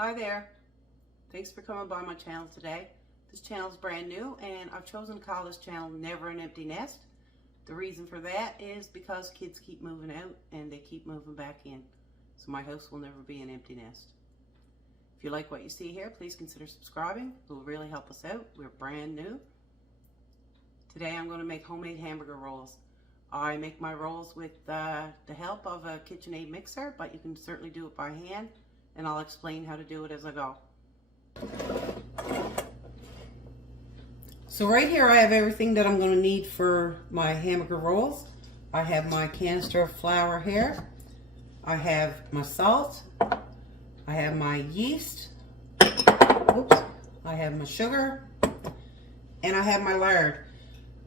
Hi there. Thanks for coming by my channel today. This channel is brand new and I've chosen to call this channel Never an Empty Nest. The reason for that is because kids keep moving out and they keep moving back in. So my house will never be an empty nest. If you like what you see here, please consider subscribing. It will really help us out. We're brand new. Today I'm going to make homemade hamburger rolls. I make my rolls with the help of a KitchenAid mixer, but you can certainly do it by hand. And I'll explain how to do it as I go. So right here I have everything that I'm going to need for my hamburger rolls. I have my canister of flour here. I have my salt. I have my yeast. Oops. I have my sugar. And I have my lard.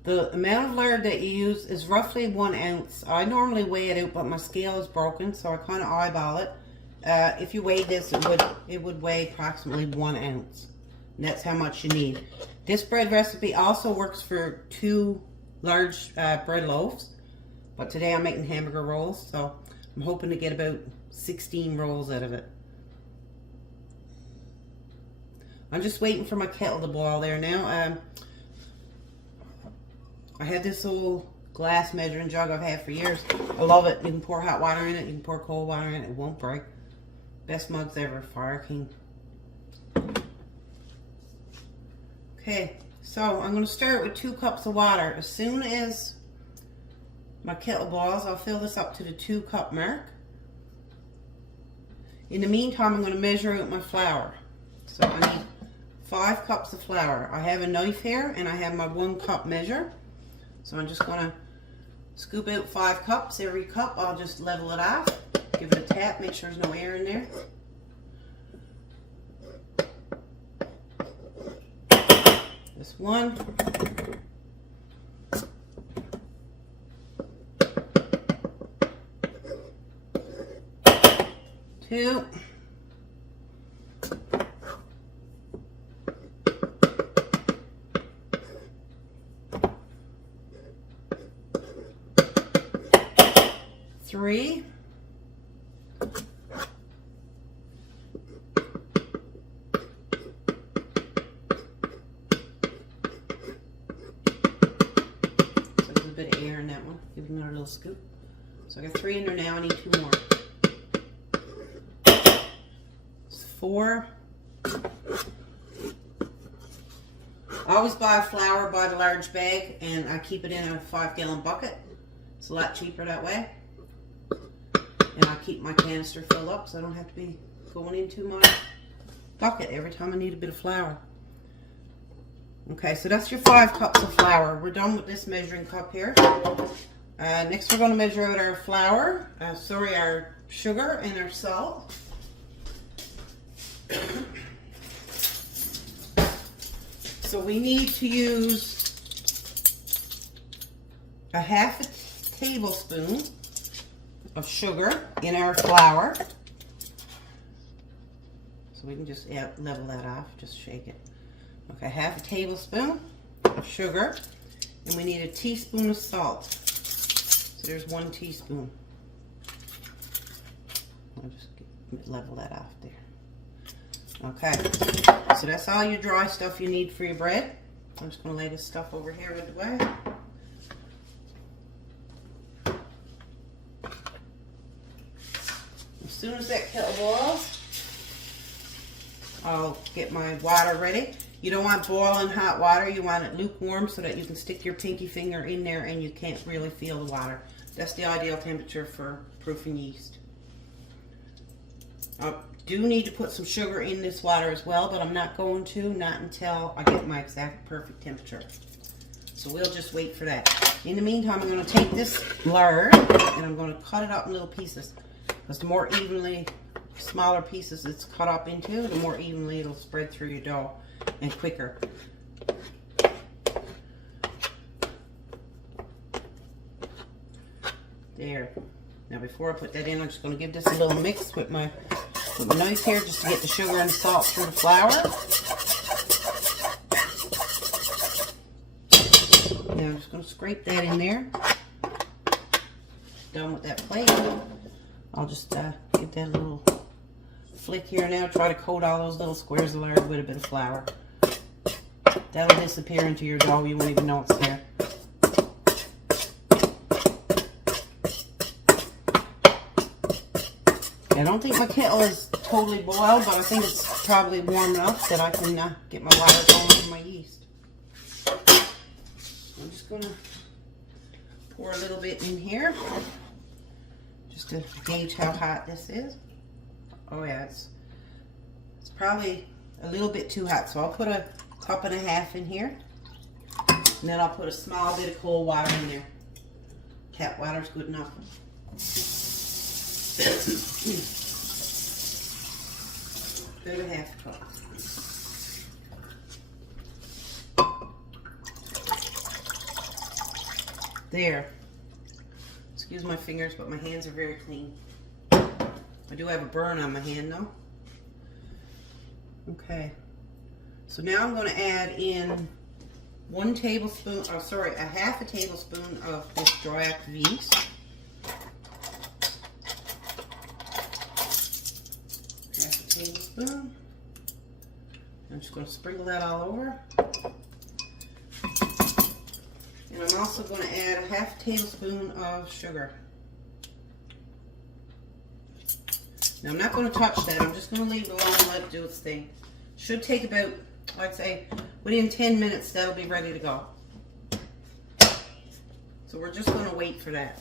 The amount of lard that you use is roughly 1 ounce. I normally weigh it out, but my scale is broken, so I kind of eyeball it. If you weighed this, it would weigh approximately 1 ounce. And that's how much you need. This bread recipe also works for 2 large bread loaves. But today I'm making hamburger rolls, so I'm hoping to get about 16 rolls out of it. I'm just waiting for my kettle to boil there now. I have this old glass measuring jug I've had for years. I love it. You can pour hot water in it. You can pour cold water in it. It won't break. Best mugs ever. Fire King. Okay, so I'm going to start with 2 cups of water. As soon as my kettle boils, I'll fill this up to the 2 cup mark. In the meantime, I'm going to measure out my flour. So I need 5 cups of flour. I have a knife here and I have my 1 cup measure. So I'm just going to scoop out 5 cups. Every cup I'll just level it off. Give it a tap, make sure there's no air in there. This 1. 2. 3. 1 scoop. So I got 3 in there now. I need 2 more. 4. I always buy flour by the large bag and I keep it in a 5-gallon bucket. It's a lot cheaper that way. And I keep my canister filled up so I don't have to be going into my bucket every time I need a bit of flour. Okay, so that's your 5 cups of flour. We're done with this measuring cup here. Next we're going to measure out our flour, our sugar and our salt. So we need to use a 1/2 tablespoon of sugar in our flour. So we can just level that off, just shake it. Okay, 1/2 tablespoon of sugar, and we need a teaspoon of salt. So there's 1 teaspoon. I'll just level that off there. Okay, so that's all your dry stuff you need for your bread. I'm just going to lay this stuff over here out of the way. As soon as that kettle boils, I'll get my water ready. You don't want boiling hot water. You want it lukewarm so that you can stick your pinky finger in there and you can't really feel the water. That's the ideal temperature for proofing yeast. I do need to put some sugar in this water as well, but I'm not going to, not until I get my exact perfect temperature. So we'll just wait for that. In the meantime, I'm going to take this lard and I'm going to cut it up in little pieces. Because the more smaller pieces it's cut up into, the more evenly it'll spread through your dough and quicker. There. Now before I put that in, I'm just going to give this a little mix with my knife here just to get the sugar and the salt through the flour. Now I'm just going to scrape that in there. Done with that plate. I'll just give that a little flick here now. Try to coat all those little squares of lard with a bit of flour. That'll disappear into your dough. You won't even know it's there. I don't think my kettle is totally boiled, but I think it's probably warm enough that I can get my water going and my yeast. I'm just going to pour a little bit in here just to gauge how hot this is. Oh yeah, it's probably a little bit too hot, so I'll put a cup and a half in here, and then I'll put a small bit of cold water in there. Tap water's good enough. Bit of a half cup. There. Excuse my fingers, but my hands are very clean. I do have a burn on my hand though. Okay. So now I'm going to add in a half a tablespoon of this dry yeast. Half a tablespoon. I'm just going to sprinkle that all over. And I'm also going to add a half a tablespoon of sugar. Now I'm not going to touch that. I'm just going to leave it alone and let it do its thing. Should take about, I'd say, within 10 minutes that'll be ready to go. So we're just going to wait for that.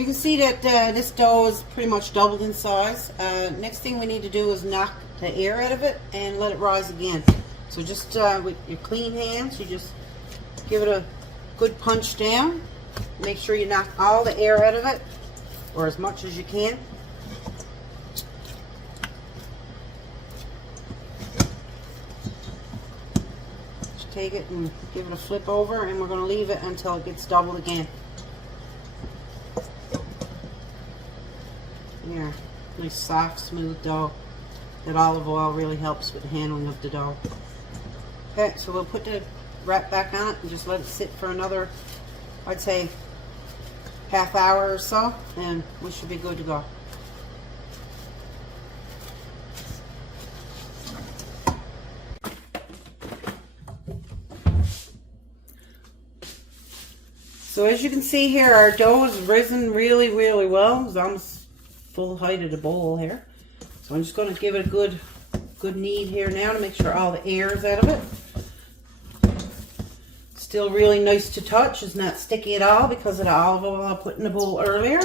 So you can see that this dough is pretty much doubled in size. Next thing we need to do is knock the air out of it and let it rise again. So just with your clean hands, you just give it a good punch down. Make sure you knock all the air out of it, or as much as you can. Just take it and give it a flip over, and we're going to leave it until it gets doubled again. Yeah, nice soft, smooth dough. That olive oil really helps with the handling of the dough. Okay, so we'll put the wrap back on it and just let it sit for another, I'd say, half hour or so, and we should be good to go. So as you can see here, our dough has risen really, really well. It's almost full height of the bowl here. So I'm just going to give it a good knead here now to make sure all the air is out of it. Still really nice to touch. It's not sticky at all because of the olive oil I put in the bowl earlier.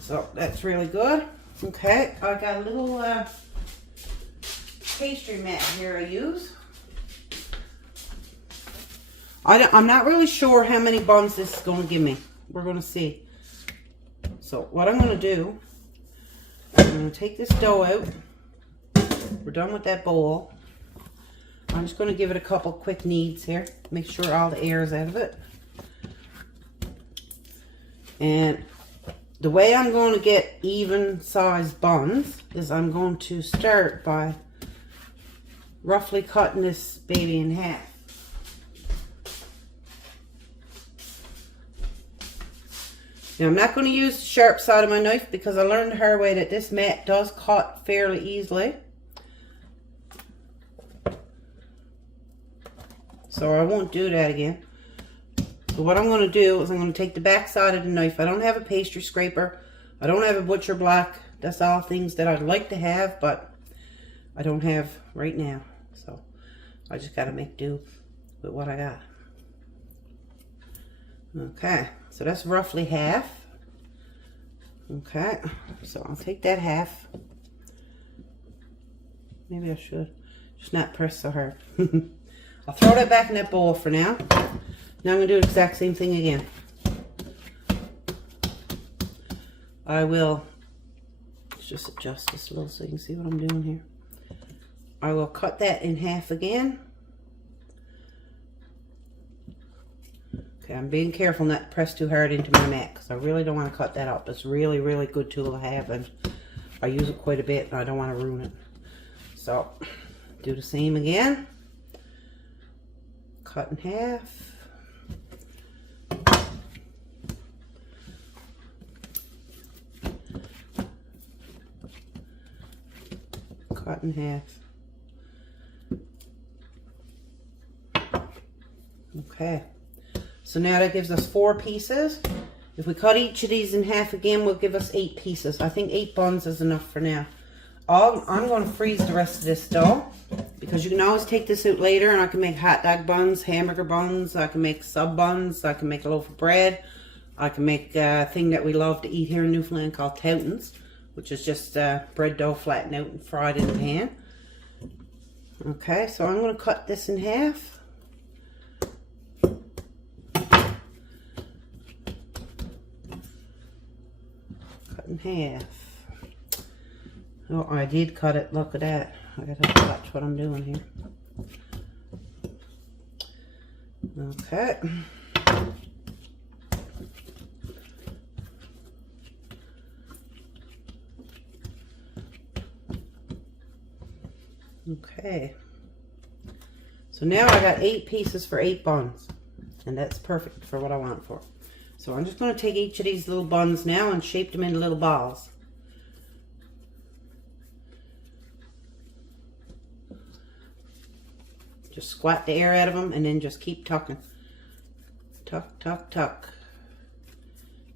So that's really good. Okay, I got a little pastry mat here I use. I'm not really sure how many buns this is going to give me. We're going to see. So what I'm going to do, I'm going to take this dough out. We're done with that bowl. I'm just going to give it a couple quick kneads here. Make sure all the air is out of it. And the way I'm going to get even sized buns is I'm going to start by roughly cutting this baby in half. Now I'm not going to use the sharp side of my knife because I learned the hard way that this mat does cut fairly easily. So I won't do that again. So what I'm going to do is I'm going to take the back side of the knife. I don't have a pastry scraper. I don't have a butcher block. That's all things that I'd like to have, but I don't have right now. So I just got to make do with what I got. Okay, so that's roughly half. Okay, so I'll take that half. Maybe I should just not press so hard. I'll throw that back in that bowl for now. Now I'm going to do the exact same thing again. I will just adjust this a little so you can see what I'm doing here. I will cut that in half again. Okay, I'm being careful not to press too hard into my mat because I really don't want to cut that up. It's really, really good tool to have, and I use it quite a bit and I don't want to ruin it. So, do the same again. Cut in half. Cut in half. Okay. So now that gives us 4 pieces. If we cut each of these in half again, will give us 8 pieces. I think 8 buns is enough for now. I'm going to freeze the rest of this dough because you can always take this out later and I can make hot dog buns, hamburger buns, I can make sub buns, I can make a loaf of bread, I can make a thing that we love to eat here in Newfoundland called toutons, which is just bread dough flattened out and fried in the pan. Okay, so I'm going to cut this in half. Cut in half. Oh, I did cut it. Look at that. I gotta watch what I'm doing here. Okay. Okay. So now I got 8 pieces for 8 buns. And that's perfect for what I want it for. So I'm just going to take each of these little buns now and shape them into little balls. Just squat the air out of them and then just keep tucking. Tuck, tuck, tuck.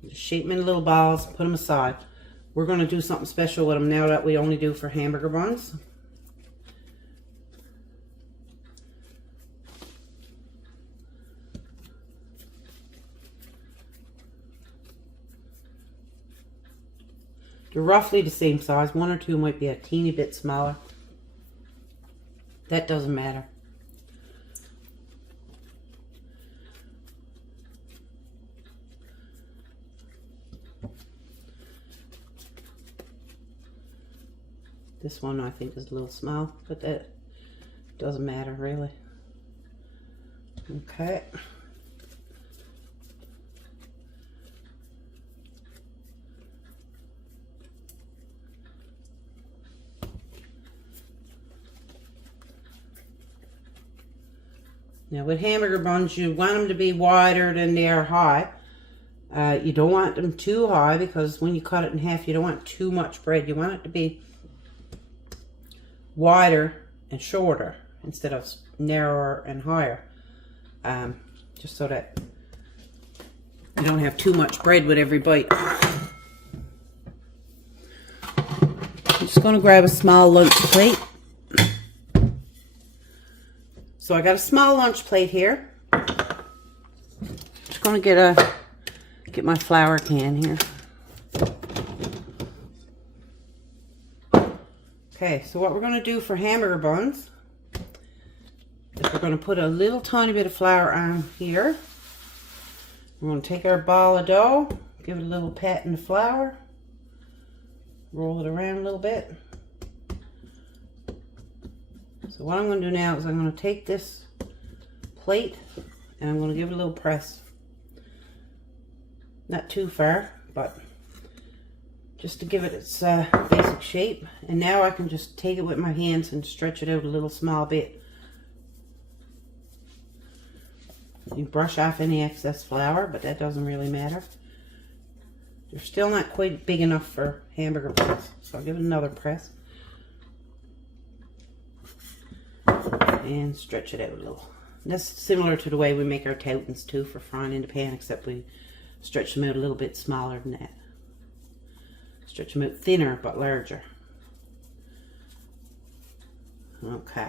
Just shape them into little balls, put them aside. We're going to do something special with them now that we only do for hamburger buns. They're roughly the same size. One or two might be a teeny bit smaller. That doesn't matter. This one I think is a little small, but that doesn't matter really. Okay. Now with hamburger buns, you want them to be wider than they are high. You don't want them too high because when you cut it in half, you don't want too much bread. You want it to be wider and shorter instead of narrower and higher. Just so that you don't have too much bread with every bite. I'm just going to grab a small lunch plate. So I got a small lunch plate here. Just going to get my flour can here. Okay, so what we're going to do for hamburger buns is we're going to put a little tiny bit of flour on here. We're going to take our ball of dough, give it a little pat in the flour, roll it around a little bit. So what I'm going to do now is I'm going to take this plate and I'm going to give it a little press. Not too far, but just to give it its basic shape. And now I can just take it with my hands and stretch it out a little small bit. You brush off any excess flour, but that doesn't really matter. They're still not quite big enough for hamburger buns, so I'll give it another press. And stretch it out a little. And that's similar to the way we make our toutons too for frying in the pan, except we stretch them out a little bit smaller than that. Stretch them out thinner but larger. Okay.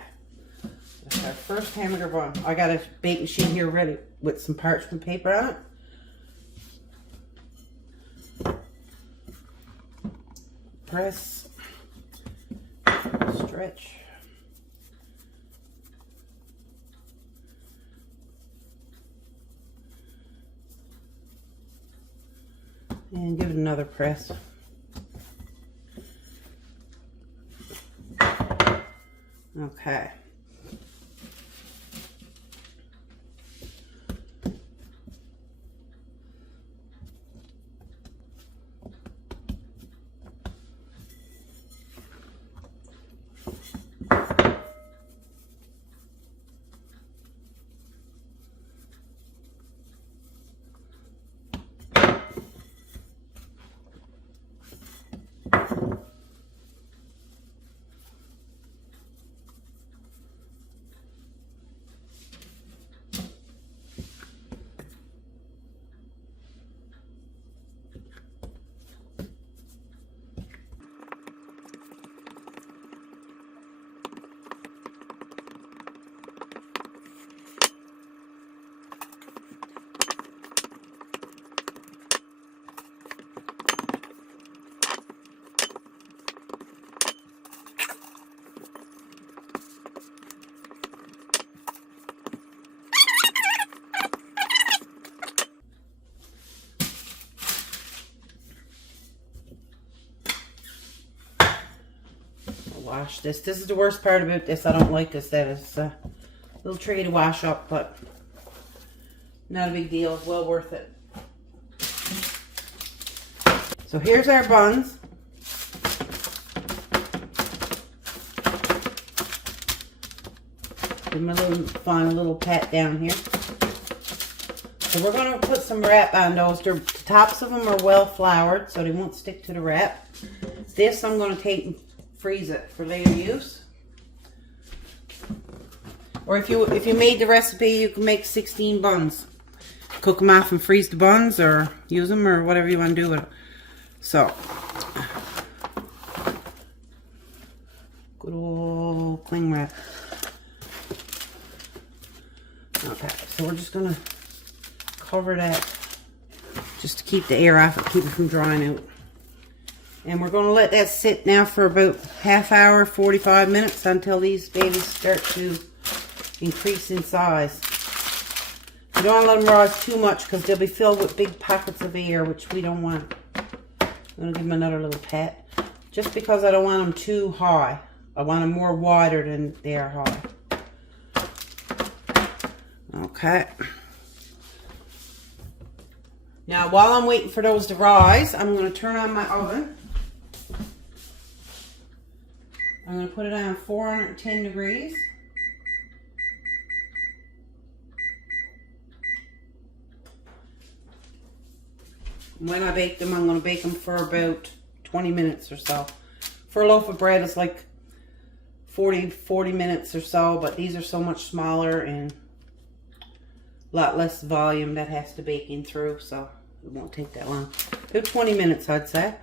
That's our first hamburger bun. I got a baking sheet here ready with some parchment paper on it. Press. Stretch. And give it another press. Okay. Wash this. This is the worst part about this. I don't like this. That it's a little tricky to wash up, but not a big deal. It's well worth it. So here's our buns. Give them a little final little pat down here. So we're going to put some wrap on those. The tops of them are well floured, so they won't stick to the wrap. This I'm going to take and freeze it for later use. Or if you made the recipe, you can make 16 buns. Cook them off and freeze the buns, or use them, or whatever you want to do with it. So, good old cling wrap. Okay, so we're just gonna cover that just to keep the air off it, keep it from drying out. And we're going to let that sit now for about half hour, 45 minutes until these babies start to increase in size. You don't want to let them rise too much because they'll be filled with big pockets of air, which we don't want. I'm going to give them another little pat. Just because I don't want them too high. I want them more wider than they are high. Okay. Now, while I'm waiting for those to rise, I'm going to turn on my oven. I'm going to put it on 410 degrees. When I bake them, I'm going to bake them for about 20 minutes or so. For a loaf of bread, it's like 40 minutes or so, but these are so much smaller and a lot less volume that has to bake in through, so it won't take that long. About 20 minutes, I'd say,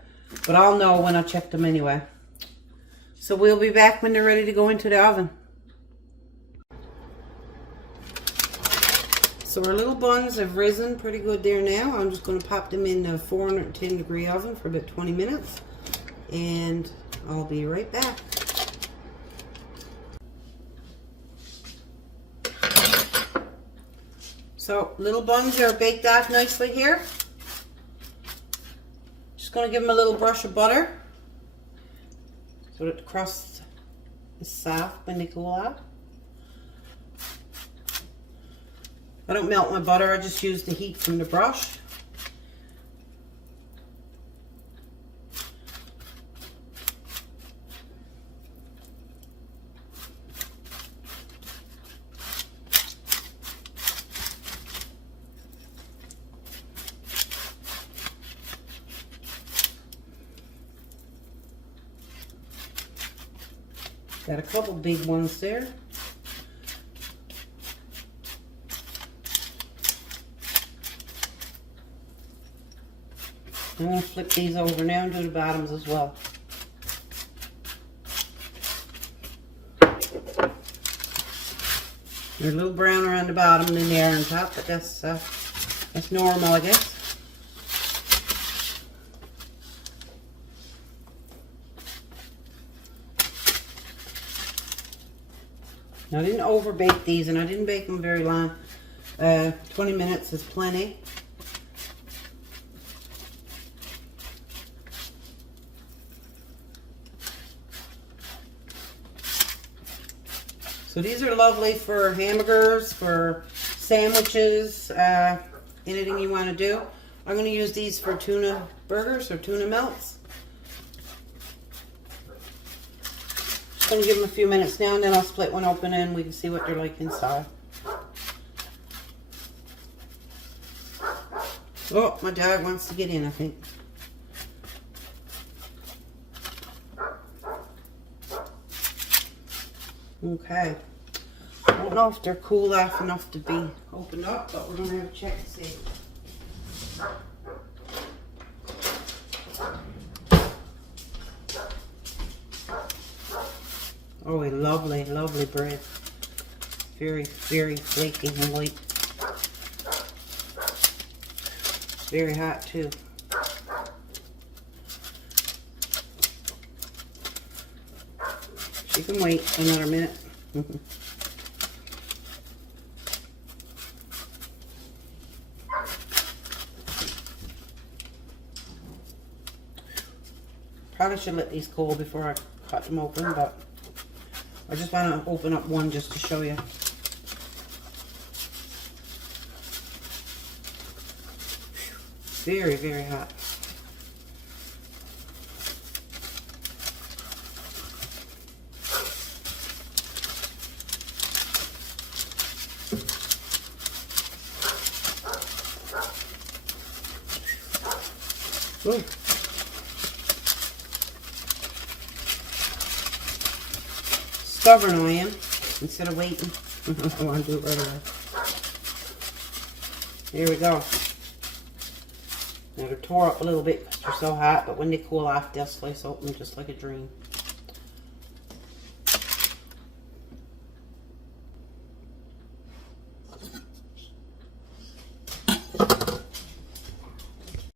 but I'll know when I check them anyway. So we'll be back when they're ready to go into the oven. So our little buns have risen pretty good there now. I'm just going to pop them in the 410 degree oven for about 20 minutes. And I'll be right back. So little buns are baked off nicely here. Just going to give them a little brush of butter so that the crust is soft when they cool off. I don't melt my butter, I just use the heat from the brush. Got a couple big ones there. I'm going to flip these over now and do the bottoms as well. They're a little browner on the bottom than they are on top, but that's normal, I guess. Now, I didn't over bake these, and I didn't bake them very long. 20 minutes is plenty. So these are lovely for hamburgers, for sandwiches, anything you want to do. I'm going to use these for tuna burgers or tuna melts. Just going to give them a few minutes now, and then I'll split one open and we can see what they're like inside. Oh, my dog wants to get in, I think. Okay. I don't know if they're cool off enough to be opened up, but we're going to have a check to see. Oh, a lovely, lovely bread. Very, very flaky and white. Very hot too. You can wait another minute. Probably should let these cool before I cut them open, but I just want to open up one just to show you. Very, very hot. Ooh. Stubborn I am, instead of waiting. I want to do it right away. Here we go. Now they're tore up a little bit because they're so hot, but when they cool off, they'll slice open just like a dream.